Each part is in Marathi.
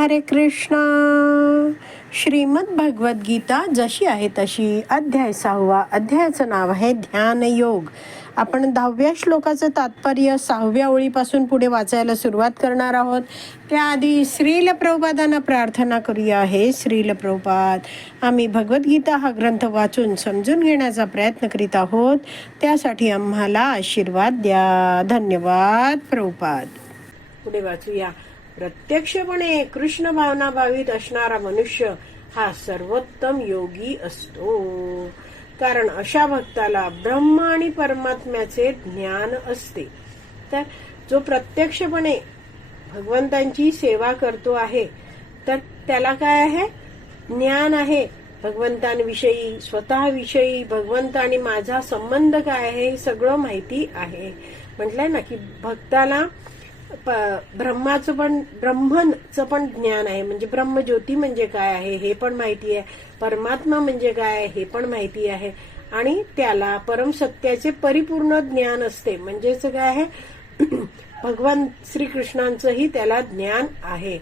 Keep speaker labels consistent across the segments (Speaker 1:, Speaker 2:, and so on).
Speaker 1: हरे कृष्णा. श्रीमद भगवद्गीता जशी आहे तशी अध्याय सहावा. अध्यायाचं नाव आहे ध्यान योग. आपण दहाव्या श्लोकाचं तात्पर्य सहाव्या ओळीपासून पुढे वाचायला सुरुवात करणार आहोत. त्याआधी श्रील प्रभुपादांना प्रार्थना करूया. हे श्रील प्रभुपाद आम्ही भगवद्गीता हा ग्रंथ वाचून समजून घेण्याचा प्रयत्न करीत आहोत. त्यासाठी आम्हाला आशीर्वाद द्या. धन्यवाद प्रभुपाद. पुढे वाचूया. प्रत्यक्षपणे कृष्ण भावना भावित असणारा मनुष्य हा सर्वोत्तम योगी असतो. कारण अशा भक्ताला ब्रह्म आणि परमात्म्याचे ज्ञान असते. तर जो प्रत्यक्षपणे भगवंतांची सेवा करतो आहे तर त्याला काय आहे? ज्ञान आहे. भगवंतांविषयी स्वतःविषयी भगवंत आणि माझा संबंध काय आहे हे सगळं माहिती आहे. म्हटलंय ना की भक्ताला ब्रह्माचं पण ब्रह्मचं पण ज्ञान आहे. म्हणजे ब्रह्मज्योती म्हणजे काय आहे हे पण माहिती आहे. परमात्मा म्हणजे काय आहे हे पण माहिती आहे. आणि त्याला परमसत्याचे परिपूर्ण ज्ञान असते. म्हणजेच काय आहे? भगवान श्रीकृष्णांचंही त्याला ज्ञान आहे.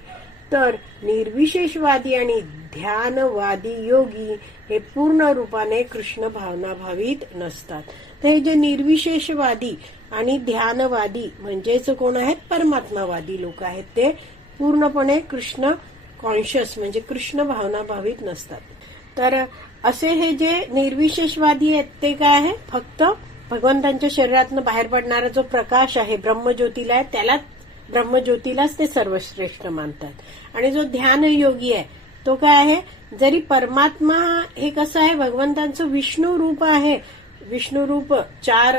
Speaker 1: तर निर्विशेषवादी आणि ध्यानवादी योगी हे पूर्ण रूपाने कृष्ण भावना भावित नसतात. तर हे जे निर्विशेषवादी आणि ध्यानवादी म्हणजेच कोण आहेत? परमात्मावादी लोक आहेत ते. पूर्णपणे कृष्ण कॉन्शियस म्हणजे कृष्ण भावना भावित नसतात. तर असे हे जे निर्विशेषवादी आहेत ते काय आहे? फक्त भगवंतांच्या शरीरातनं बाहेर पडणारा जो प्रकाश आहे ब्रह्मज्योतीला आहे त्याला ब्रह्मज्योतीलाच ते सर्वश्रेष्ठ मानतात. आणि जो ध्यान योगी आहे तो काय आहे? जरी परमात्मा हे कसं आहे भगवंतांचं विष्णू रूप आहे विष्णू रूप चार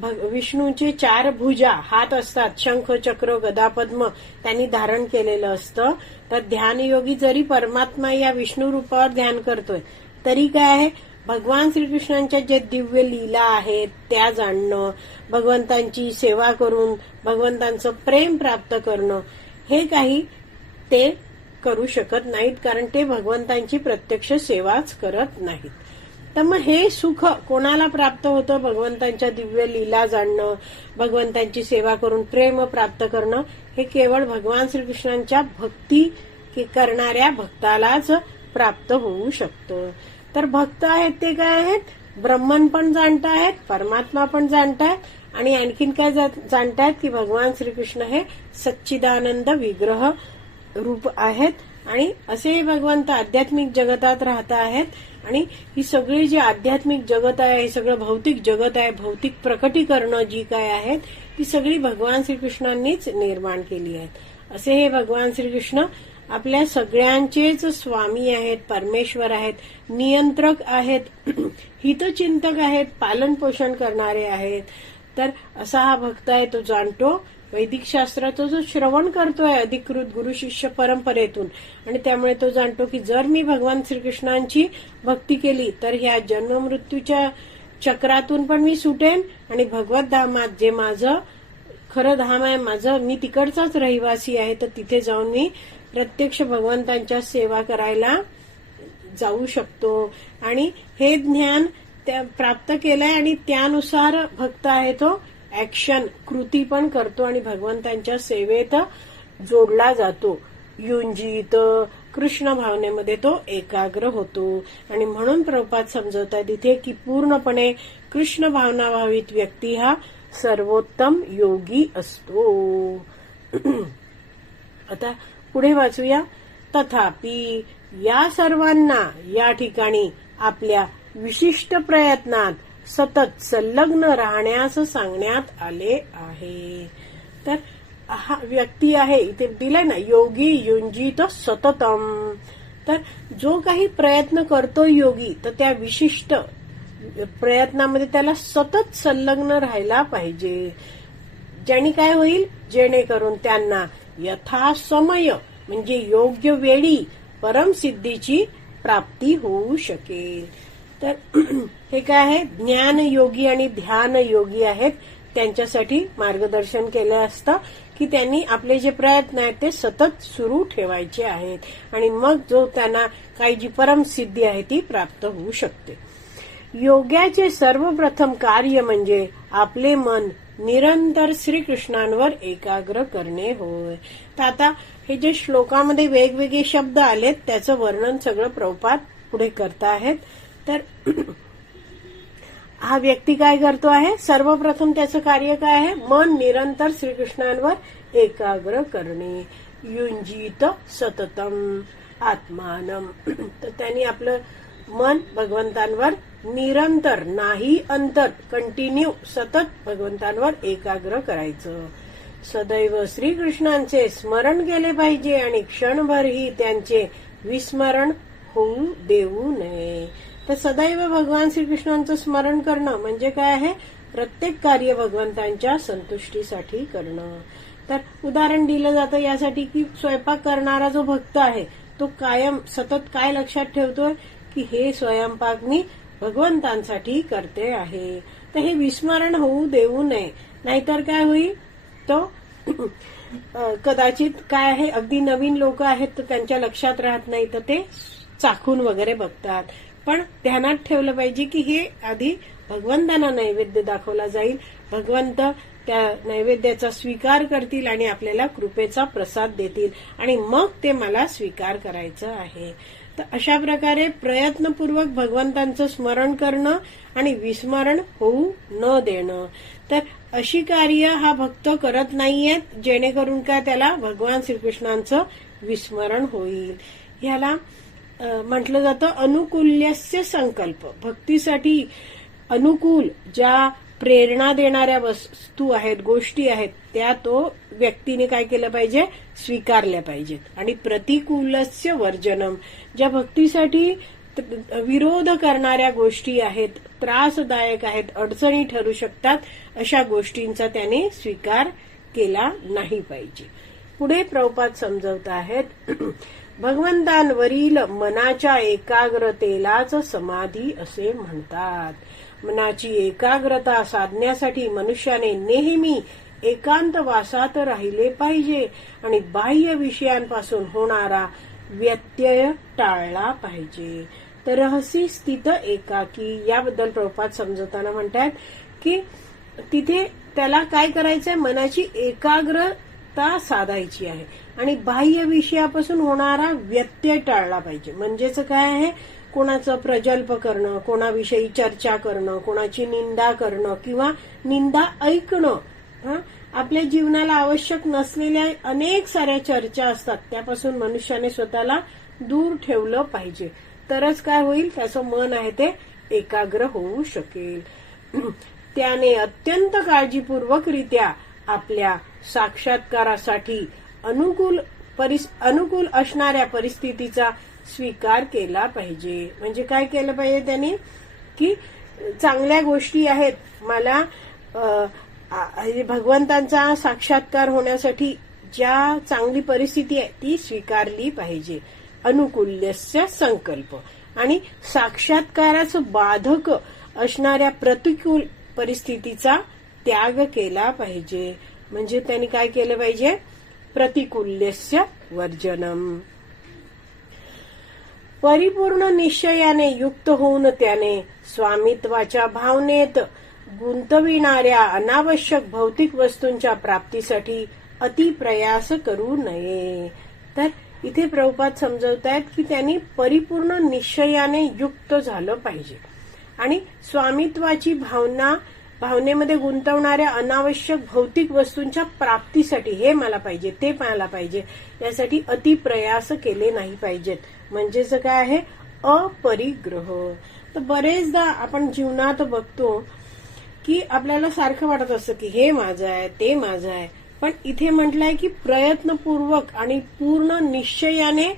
Speaker 1: भग- विष्णूचे चार भुजा हात असतात शंख चक्र गदा पद्म त्यांनी धारण केलेलं असतं. तर ध्यानयोगी जरी परमात्मा या विष्णू रूपावर ध्यान करतोय तरी काय आहे? भगवान श्रीकृष्णांच्या जे दिव्य लीला आहेत त्या जाणणं भगवंतांची सेवा करून भगवंतांचं प्रेम प्राप्त करणं हे काही ते करू शकत नाहीत कारण ते भगवंतांची प्रत्यक्ष सेवाच करत नाहीत. तर मग हे सुख कोणाला प्राप्त होतं? भगवंतांच्या दिव्य लीला जाणणं भगवंतांची सेवा करून प्रेम प्राप्त करणं हे केवळ भगवान श्रीकृष्णांच्या भक्ती करणाऱ्या भक्तालाच प्राप्त होऊ शकतं. तर भक्त आहेत ते काय आहेत? ब्रह्मन पण जाणतायत परमात्मा पण जाणतायत आणि आणखीन काय जा- जाणतायत की भगवान श्रीकृष्ण हे सच्चिदानंद विग्रह रूप आहेत आणि असे भगवंत आध्यात्मिक जगतात राहत आहेत आणि ही सगळी जी आध्यात्मिक जगत आहे हे सगळं भौतिक जगत आहे भौतिक प्रकटीकरणं जी काय आहेत ती सगळी भगवान श्रीकृष्णांनीच निर्माण केली आहेत. असे हे भगवान श्रीकृष्ण आपल्या सगळ्यांचेच स्वामी आहेत परमेश्वर आहेत नियंत्रक आहेत हितचिंतक आहेत पालन पोषण करणारे आहेत. तर असा हा भक्त आहे तो जाणतो वैदिक शास्त्राचं जो श्रवण करतोय अधिकृत गुरु शिष्य परंपरेतून आणि त्यामुळे तो जाणतो की जर मी भगवान श्रीकृष्णांची भक्ती केली तर ह्या जन्म मृत्यूच्या चक्रातून पण मी सुटेन आणि भगवत धामात जे माझं खरं धाम आहे माझं मी तिकडचाच रहिवासी आहे तर तिथे जाऊन मी प्रत्यक्ष भगवंतांच्या सेवा करायला जाऊ शकतो. आणि हे ज्ञान त्या प्राप्त केलंय आणि त्यानुसार भक्त आहे तो ऍक्शन कृती पण करतो आणि भगवंतांच्या सेवेत जोडला जातो. युंजित कृष्ण भावनेमध्ये तो एकाग्र होतो. आणि म्हणून प्रपात समजवत आहे तिथे की पूर्णपणे कृष्ण भावना भावित व्यक्ती हा सर्वोत्तम योगी असतो. आता पुढे वाचूया. तथापि या सर्वांना या ठिकाणी आपल्या विशिष्ट प्रयत्नात सतत संलग्न राहण्यास सांगण्यात आले आहे. तर हा व्यक्ती आहे इथे दिलाय ना योगी युंजित सततम. तर जो काही प्रयत्न करतो योगी तर त्या विशिष्ट प्रयत्नामध्ये त्याला सतत संलग्न राहायला पाहिजे. ज्याने काय होईल? जेणेकरून त्यांना यथासमय म्हणजे योग्य वेळी परमसिद्धीची प्राप्ती होऊ शकेल. तर हे काय आहे? ज्ञान योगी आणि ध्यान योगी आहेत. त्यांच्यासाठी मार्गदर्शन केलं असतं की त्यांनी आपले जे प्रयत्न आहेत ते सतत सुरू ठेवायचे आहेत. आणि मग जो त्यांना काही जी परमसिद्धी आहे ती प्राप्त होऊ शकते. योग्याचे सर्वप्रथम कार्य म्हणजे आपले मन निरंतर श्रीकृष्णांवर एकाग्र करणे होय. तर आता हे जे श्लोकामध्ये वेगवेगळे शब्द आलेत त्याचं वर्णन सगळं प्रभुपाद पुढे करता आहेत. तर हा व्यक्ती काय करतो आहे? सर्वप्रथम त्याचं कार्य काय आहे? मन निरंतर श्रीकृष्णांवर एकाग्र करणे. युंजित सततम आत्मानम तर त्यांनी आपलं मन भगवंतांवर निरंतर नाही अंतर कंटिन्यू सतत भगवंतांवर एकाग्र करायचं. सदैव श्रीकृष्णांचे स्मरण केले पाहिजे आणि क्षणभरही त्यांचे विस्मरण होऊ देऊ नये. तर सदैव भगवान श्रीकृष्णांचं स्मरण करणं म्हणजे काय आहे? प्रत्येक कार्य भगवंतांच्या संतुष्टीसाठी करणं. तर उदाहरण दिलं जातं यासाठी की स्वयंपाक करणारा जो भक्त आहे तो कायम सतत काय लक्षात ठेवतोय? की हे स्वयंपाक मी भगवंतांसाठी करते आहे. तर हे विस्मरण होऊ देऊ नये. नाहीतर काय होईल? तो कदाचित काय आहे? अगदी नवीन लोक आहेत तर त्यांच्या लक्षात राहत नाही तर ते चाखून वगैरे बघतात. पण ध्यानात ठेवलं पाहिजे की हे आधी भगवंतांना नैवेद्य दाखवला जाईल. भगवंत त्या नैवेद्याचा स्वीकार करतील आणि आपल्याला कृपेचा प्रसाद देतील. आणि मग ते मला स्वीकार करायचं आहे. तर अशा प्रकारे प्रयत्नपूर्वक भगवंतांचं स्मरण करणं आणि विस्मरण होऊ न देणं. तर अशी कार्य हा भक्त करत नाहीयेत जेणेकरून काय त्याला भगवान श्रीकृष्णांचं विस्मरण होईल. ह्याला म्हटलं जातं अनुकूल्यस्य संकल्प. भक्तीसाठी अनुकूल ज्या प्रेरणा देणाऱ्या वस्तू आहेत गोष्टी आहेत त्या तो व्यक्तीने काय केलं पाहिजे? स्वीकारल्या पाहिजेत. आणि प्रतिकूलस्य वर्जनम ज्या भक्तीसाठी विरोध करणाऱ्या गोष्टी आहेत त्रासदायक आहेत अडचणी ठरू शकतात अशा गोष्टींचा त्याने स्वीकार केला नाही पाहिजे. पुढे प्रभुपाद समजवत आहेत भगवंतांवरील मनाच्या एकाग्रतेलाच समाधी असे म्हणतात. मनाची एकाग्रता साधण्यासाठी मनुष्याने नेहमी एकांत वासात राहिले पाहिजे आणि बाह्य विषयांपासून होणारा व्यत्यय टाळला पाहिजे. तर रहसी स्थित एकाकी याबद्दल प्रपात समजवताना म्हणतात की तिथे त्याला काय करायचंय? मनाची एकाग्रता साधायची आहे आणि बाह्य विषयापासून होणारा व्यत्यय टाळला पाहिजे. म्हणजेच काय आहे? कोणाचं प्रजल्प करणं कोणाविषयी चर्चा करणं कोणाची निंदा करणं किंवा निंदा ऐकणं हं? आपल्या जीवनाला आवश्यक नसलेल्या अनेक साऱ्या चर्चा असतात. त्यापासून मनुष्याने स्वतःला दूर ठेवलं पाहिजे. तरच काय होईल? त्याचं मन आहे ते एकाग्र होऊ शकेल. त्याने अत्यंत काळजीपूर्वकरित्या आपल्या साक्षात्कारासाठी अनुकूल परिस अनुकूल असणाऱ्या परिस्थितीचा स्वीकार केला पाहिजे. म्हणजे काय केलं पाहिजे त्यांनी? की चांगल्या गोष्टी आहेत. मला हे भगवंतांचा साक्षात्कार होण्यासाठी ज्या चांगली परिस्थिती आहे ती स्वीकारली पाहिजे. अनुकूल्यस्य संकल्प. आणि साक्षात्काराचं बाधक असणाऱ्या प्रतिकूल परिस्थितीचा त्याग केला पाहिजे. म्हणजे त्यांनी काय केलं पाहिजे? प्रतिकूल्यस्य वर्जनम. परिपूर्ण निश्चयाने युक्त होऊन त्याने स्वामित्वाच्या भावनेत गुंतविणाऱ्या अनावश्यक भौतिक वस्तूंच्या प्राप्तीसाठी अति प्रयास करू नये. तर इथे प्रभुपाद समजवतायत की त्यांनी परिपूर्ण निश्चयाने युक्त झालं पाहिजे. आणि स्वामित्वाची भावना भावनेमध्ये गुंतवणाऱ्या अनावश्यक भौतिक वस्तूंच्या प्राप्तीसाठी हे मला पाहिजे ते मला पाहिजे. यासाठी अतिप्रयास केले नाही पाहिजेत. म्हणजेच काय आहे? अपरिग्रह. तर बरेचदा आपण जीवनात बघतो की आपल्याला सारखं वाटत असतं की हे माझं आहे ते माझं आहे. पण इथे म्हटलंय की प्रयत्नपूर्वक आणि पूर्ण निश्चयाने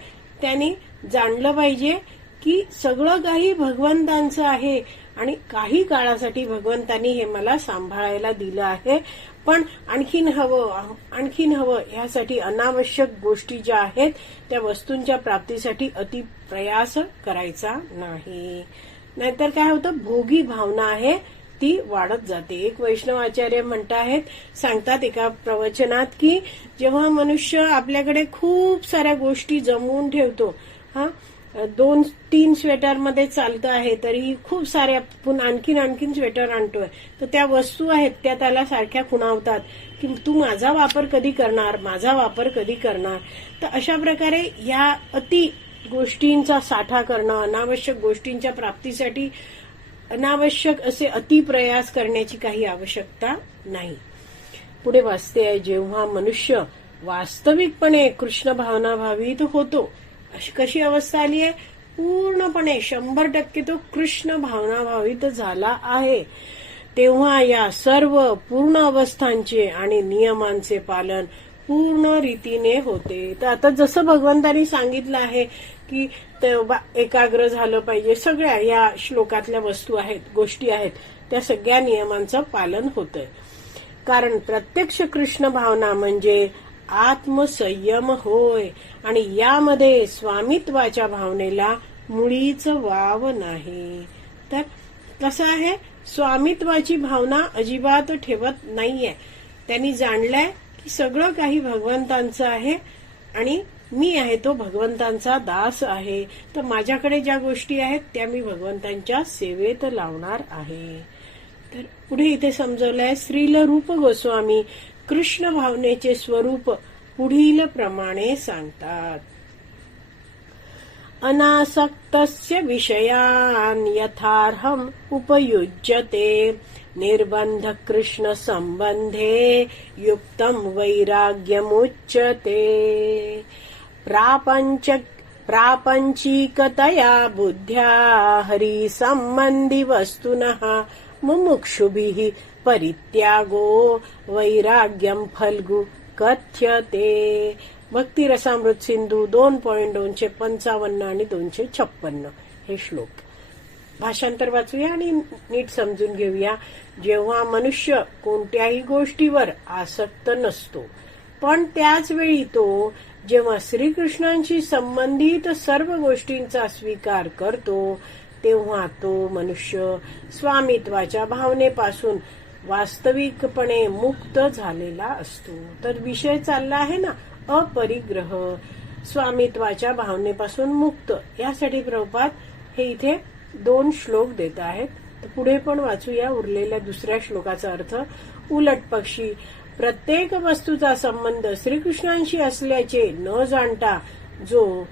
Speaker 1: त्यांनी जाणलं पाहिजे की सगळं काही भगवंतांचं आहे आणि काही काळासाठी भगवंतांनी हे मला सांभाळायला दिलं आहे. पण आणखीन हवं आणखीन हवं ह्यासाठी अनावश्यक गोष्टी ज्या आहेत त्या वस्तूंच्या प्राप्तीसाठी अति प्रयास करायचा नाही. नाहीतर काय होतं भोगी भावना आहे ती वाढत जाते. एक वैष्णव आचार्य म्हणताहेत सांगतात एका प्रवचनात की जेव्हा मनुष्य आपल्याकडे खूप साऱ्या गोष्टी जमवून ठेवतो हा दोन तीन स्वेटरमध्ये चालतं आहे तरी खूप साऱ्या पुन्हा आणखीन आणखीन स्वेटर आणतोय. तर त्या वस्तू आहेत त्या त्याला सारख्या खुणावतात की तू माझा वापर कधी करणार माझा वापर कधी करणार? तर अशा प्रकारे या अति गोष्टींचा साठा करणं अनावश्यक गोष्टींच्या प्राप्तीसाठी अनावश्यक असे अतिप्रयास करण्याची काही आवश्यकता नाही. पुढे वाचते आहे जेव्हा मनुष्य वास्तविकपणे कृष्ण भावना भावित होतो अशी कशी अवस्था आली आहे? पूर्णपणे शंभर टक्के तो कृष्ण भावनाभावित झाला आहे. तेव्हा या सर्व पूर्ण अवस्थांचे आणि नियमांचे पालन पूर्ण रीतीने होते. तर आता जसं भगवंतांनी सांगितलं आहे की एकाग्र झालं पाहिजे. सगळ्या या श्लोकातल्या वस्तू आहेत गोष्टी आहेत. त्या सगळ्या नियमांचं पालन होतंय. कारण प्रत्यक्ष कृष्ण भावना म्हणजे आत्मसंयम होय. आणि यामध्ये स्वामित्वाच्या भावनेला मुळीच वाव नाही. तर कसं आहे? स्वामित्वाची भावना अजिबात ठेवत नाहीये. त्यांनी जाणलंय की सगळं काही भगवंतांचं आहे आणि मी आहे तो भगवंतांचा दास आहे. तर माझ्याकडे ज्या गोष्टी आहेत त्या मी भगवंतांच्या सेवेत लावणार आहे. तर पुढे इथे समजवलंय श्रील रूप गोस्वामी. कृष्ण भावनेचे स्वरूप पुढील प्रमाणे सांगतात. अनासक्तस्य विषयान् यथार्हम् उपयुज्यते. निर्बन्ध कृष्ण संबंधे युक्तं वैराग्यमुच्यते. प्रापञ्च प्रापञ्चिकतया बुद्ध्या हरिसम्बन्धि वस्तुनः मुमुक्षुभिः परित्यागो वैराग्यम फल्गु कथ्यते. भक्तिरसामृत सिंधू दोन पॉइंट दोनशे पंचावन्न आणि दोनशे छप्पन्न. हे श्लोक. भाषांतर वाचूया आणि नीट समजून घेऊया. जेव्हा मनुष्य कोणत्याही गोष्टीवर आसक्त नसतो पण त्याच वेळी तो जेव्हा श्रीकृष्णांशी संबंधित सर्व गोष्टींचा स्वीकार करतो तेव्हा तो मनुष्य स्वामित्वाच्या भावनेपासून वास्तविकपणे मुक्त झालेला असतो. तर विषय चालला आहे ना अपरिग्रह. स्वामित्वाच्या भावनेपासून मुक्त. यासाठी प्रभुपाद हे इथे दोन श्लोक देत आहेत. तर पुढे पण वाचूया उरलेल्या दुसऱ्या श्लोकाचा अर्थ. उलट पक्षी प्रत्येक वस्तूचा संबंध श्रीकृष्णांशी असल्याचे न जाणता जो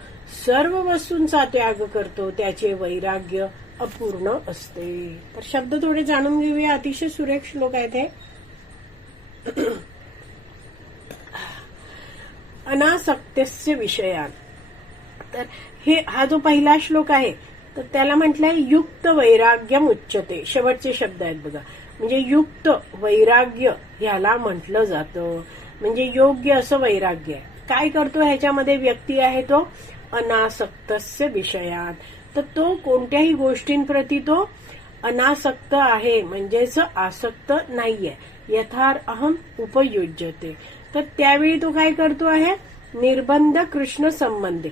Speaker 1: सर्व वस्तूंचा त्याग करतो त्याचे वैराग्य अपूर्ण असते. तर शब्द थोडे जाणून घेऊया. अतिशय सुरेख श्लोक आहेत हे. अनासक्तस्य विषयात तर हे हा जो पहिला श्लोक आहे तर त्याला म्हटलंय युक्त वैराग्यम उच्चते शेवटचे शब्द आहेत बघा. म्हणजे युक्त वैराग्य ह्याला म्हटलं जातं. म्हणजे योग्य असं वैराग्य आहे. काय करतो ह्याच्यामध्ये व्यक्ती आहे तो? अनासक्तस्य विषयात तर तो कोणत्याही गोष्टींप्रती तो अनासक्त आहे म्हणजेच आसक्त नाहीये. यथार अहम उपयुज्यते. तर त्यावेळी तो काय करतो आहे? निर्बंध कृष्ण संबंधी.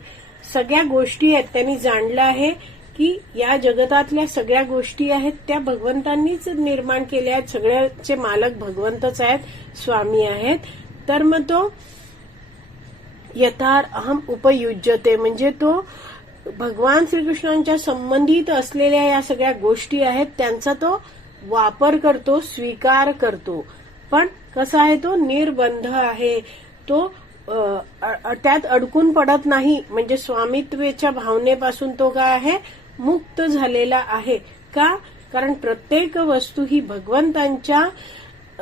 Speaker 1: सगळ्या गोष्टी आहेत. त्यांनी जाणलं आहे की या जगतातल्या सगळ्या गोष्टी आहेत त्या भगवंतांनीच निर्माण केल्या आहेत. सगळ्याचे मालक भगवंतच आहेत स्वामी आहेत. तर मग तो यथार अहम उपयुज्यते. म्हणजे तो भगवान श्रीकृष्णांच्या संबंधित असलेल्या या सगळ्या गोष्टी आहेत त्यांचा तो वापर करतो स्वीकार करतो. पण कसा आहे तो? निर्बंध आहे. तो त्यात अडकून पडत नाही. म्हणजे स्वामित्वेच्या भावनेपासून तो काय आहे? मुक्त झालेला आहे. का? कारण प्रत्येक वस्तू ही भगवंतांच्या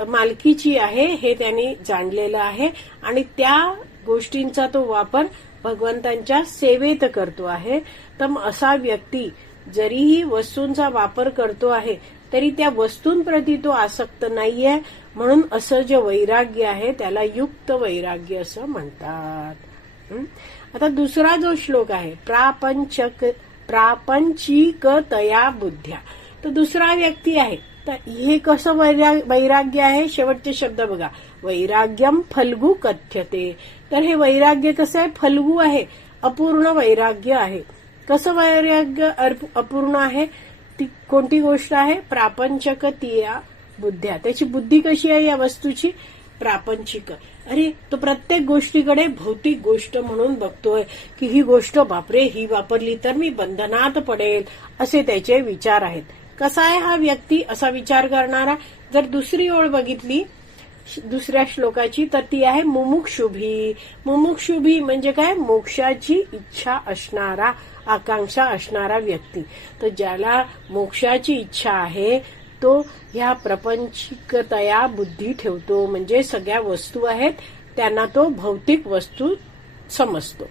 Speaker 1: मालकीची आहे हे त्यांनी जाणलेलं आहे. आणि त्या गोष्टींचा तो वापर भगवंतांच्या सेवेत करतो आहे तर मग असा व्यक्ती जरीही वस्तूंचा वापर करतो आहे तरी त्या वस्तूंप्रती तो आसक्त नाहीये म्हणून असं जे वैराग्य आहे त्याला युक्त वैराग्य असं म्हणतात. आता दुसरा जो श्लोक आहे प्रापंचक प्रापंचिकतया बुद्ध्या. तर दुसरा व्यक्ती आहे तर हे कसं वैराग वैराग्य आहे? शेवटचे शब्द बघा. वैराग्यम फल्गू कथ्यते. तर हे वैराग्य कसं आहे? फल्गू आहे. अपूर्ण वैराग्य आहे. कसं वैराग्य अर्प- अपूर्ण आहे? ती कोणती गोष्ट आहे? प्रापंचक तिया बुद्ध्या. त्याची बुद्धी कशी आहे या वस्तूची? प्रापंचिक. अरे तो प्रत्येक गोष्टीकडे भौतिक गोष्ट म्हणून बघतोय की ही गोष्ट बापरे ही वापरली तर मी बंधनात पडेल असे त्याचे विचार आहेत. कसा आहे हा व्यक्ती असा विचार करणारा? जर दुसरी ओळ बघितली दुसऱ्या श्लोकाची तर ती आहे मुमुक्षुभी. मुमुक्षुभी म्हणजे काय? मोक्षाची इच्छा असणारा आकांक्षा असणारा व्यक्ती. तर ज्याला मोक्षाची इच्छा आहे तो ह्या प्रपंचिकतया बुद्धी ठेवतो. म्हणजे सगळ्या वस्तू आहेत त्यांना तो भौतिक वस्तू समजतो.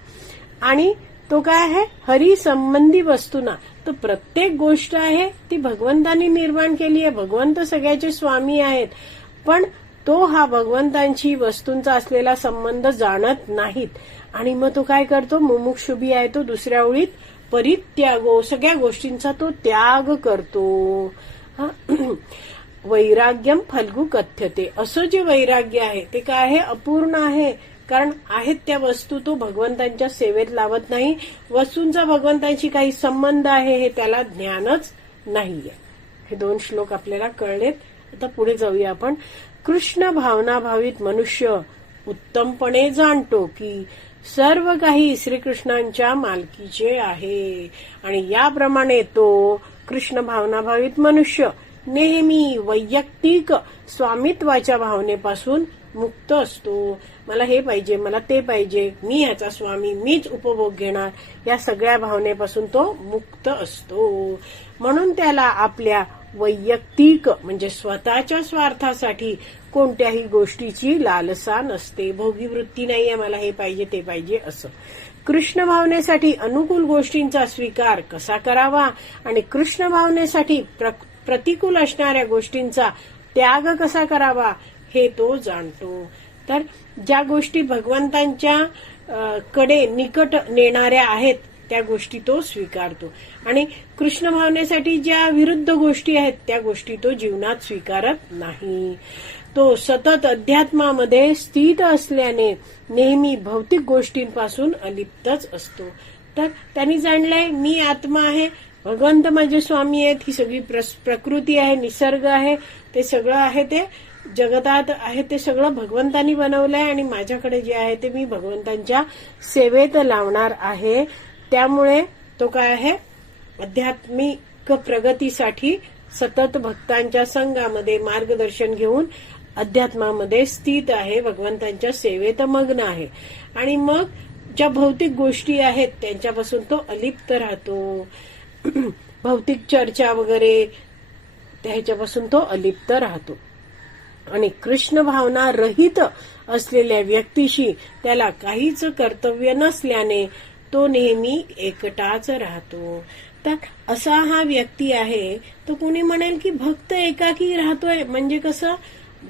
Speaker 1: आणि तो काय आहे? हरी संबंधी वस्तूना. तर प्रत्येक गोष्ट आहे ती भगवंतानी निर्माण केली आहे. भगवंत सगळ्याचे स्वामी आहेत. पण तो हा भगवंतांची वस्तूंचा असलेला संबंध जाणत नाहीत. आणि मग तो काय करतो? मुमुक्षुभी आहे तो दुसऱ्या ओळीत. परित्यागो सगळ्या गोष्टींचा तो त्याग करतो. वैराग्यम फल्गू कथ्यते असं जे वैराग्य आहे ते काय आहे? अपूर्ण आहे. कारण आहेत त्या वस्तू तो भगवंतांच्या सेवेत लावत नाही. वस्तूंचा भगवंतांशी काही संबंध आहे हे त्याला ज्ञानच नाहीये. हे दोन श्लोक आपल्याला कळलेत. आता पुढे जाऊया आपण. कृष्ण भावनाभावित मनुष्य उत्तमपणे जाणतो की सर्व काही श्रीकृष्णांच्या मालकीचे आहे. आणि याप्रमाणे तो कृष्ण भावनाभावित मनुष्य नेहमी वैयक्तिक स्वामित्वाच्या भावनेपासून मुक्त असतो. मला हे पाहिजे मला ते पाहिजे मी ह्याचा स्वामी मीच उपभोग घेणार या सगळ्या भावनेपासून तो मुक्त असतो. म्हणून त्याला आपल्या वैयक्तिक म्हणजे स्वतःच्या स्वार्थासाठी कोणत्याही गोष्टीची लालसा नसते. भोगी वृत्ती नाहीये मला हे पाहिजे ते पाहिजे असं. कृष्ण भावनेसाठी अनुकूल गोष्टींचा स्वीकार कसा करावा आणि कृष्ण भावनेसाठी प्र- प्रतिकूल असणाऱ्या गोष्टींचा त्याग कसा करावा हे तो जाणतो. तर ज्या गोष्टी भगवंतांच्या कडे निकट नेणाऱ्या आहेत त्या गोष्टी तो स्वीकारतो. आणि कृष्ण भावनेसाठी ज्या विरुद्ध गोष्टी आहेत त्या गोष्टी तो जीवनात स्वीकारत नाही. तो सतत अध्यात्मामध्ये स्थित असल्याने नेहमी भौतिक गोष्टींपासून अलिप्तच असतो. तर त्यांनी जाणलंय मी आत्मा आहे भगवंत माझे स्वामी आहेत ही सगळी प्रकृती आहे निसर्ग आहे ते सगळं आहे ते जगतात आहे ते सगळं भगवंतांनी बनवलंय आणि माझ्याकडे जे आहे ते मी भगवंतांच्या सेवेत लावणार आहे. त्यामुळे तो काय आहे? आध्यात्मिक प्रगतीसाठी सतत भक्तांच्या संघामध्ये मार्गदर्शन घेऊन अध्यात्मामध्ये स्थित आहे. भगवंतांच्या सेवेत मग्न आहे. आणि मग ज्या भौतिक गोष्टी आहेत त्यांच्यापासून तो अलिप्त राहतो. भौतिक चर्चा वगैरे त्याच्यापासून तो अलिप्त राहतो. आणि कृष्ण भावना रहित असलेल्या व्यक्तीशी त्याला काहीच कर्तव्य नसल्याने तो नेहमी एकटाच राहतो. तर असा हा व्यक्ती आहे तो कुणी म्हणेल की भक्त एकाकी राहतोय. म्हणजे कसं?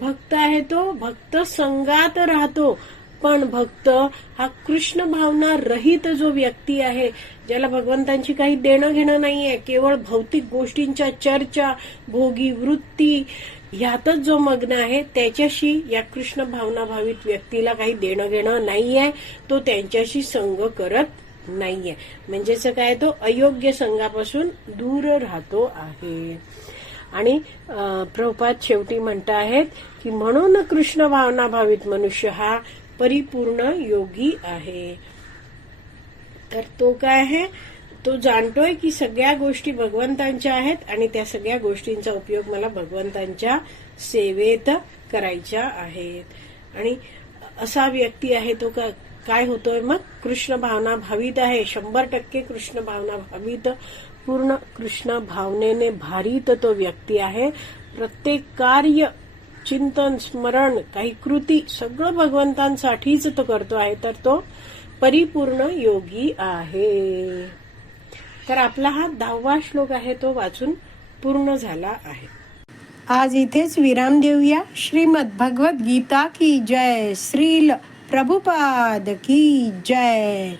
Speaker 1: भक्त आहे तो भक्त संघात राहतो. पण भक्त हा कृष्ण भावना रहित जो व्यक्ती आहे ज्याला भगवंतांची काही देणं घेणं नाहीये केवळ भौतिक गोष्टींच्या चर्चा भोगी वृत्ती ह्यातच जो मग्न आहे त्याच्याशी या कृष्ण भावना भावित व्यक्तीला काही देणं घेणं नाहीये. तो त्यांच्याशी संग करत नाहीये. म्हणजेच काय तो अयोग्य संघापासून दूर राहतो आहे. आणि अं, प्रभुपाद शेवटी म्हणत आहेत की म्हणून कृष्ण भावना भावित मनुष्य हा परिपूर्ण योगी आहे. तर तो काय आहे? तो जाणतोय की सगळ्या गोष्टी भगवंतांच्या आहेत आणि त्या सगळ्या गोष्टींचा उपयोग मला भगवंतांच्या सेवेत करायच्या आहेत. आणि असा व्यक्ती आहे तो का काय होतोय मग? कृष्ण भावना भावित आहे. शंभर टक्के कृष्ण भावना भावित. पूर्ण कृष्ण भावनेने भारित तो व्यक्ती आहे. प्रत्येक कार्य चिंतन स्मरण काही कृती सगळं भगवंतांसाठीच तो करतो आहे. तर तो परिपूर्ण योगी आहे. तर आपला हा दहावा श्लोक आहे तो वाचून पूर्ण झाला आहे. आज इथेच विराम देऊया. श्रीमद भगवत गीता की जय. श्रील प्रभुपाद की जय.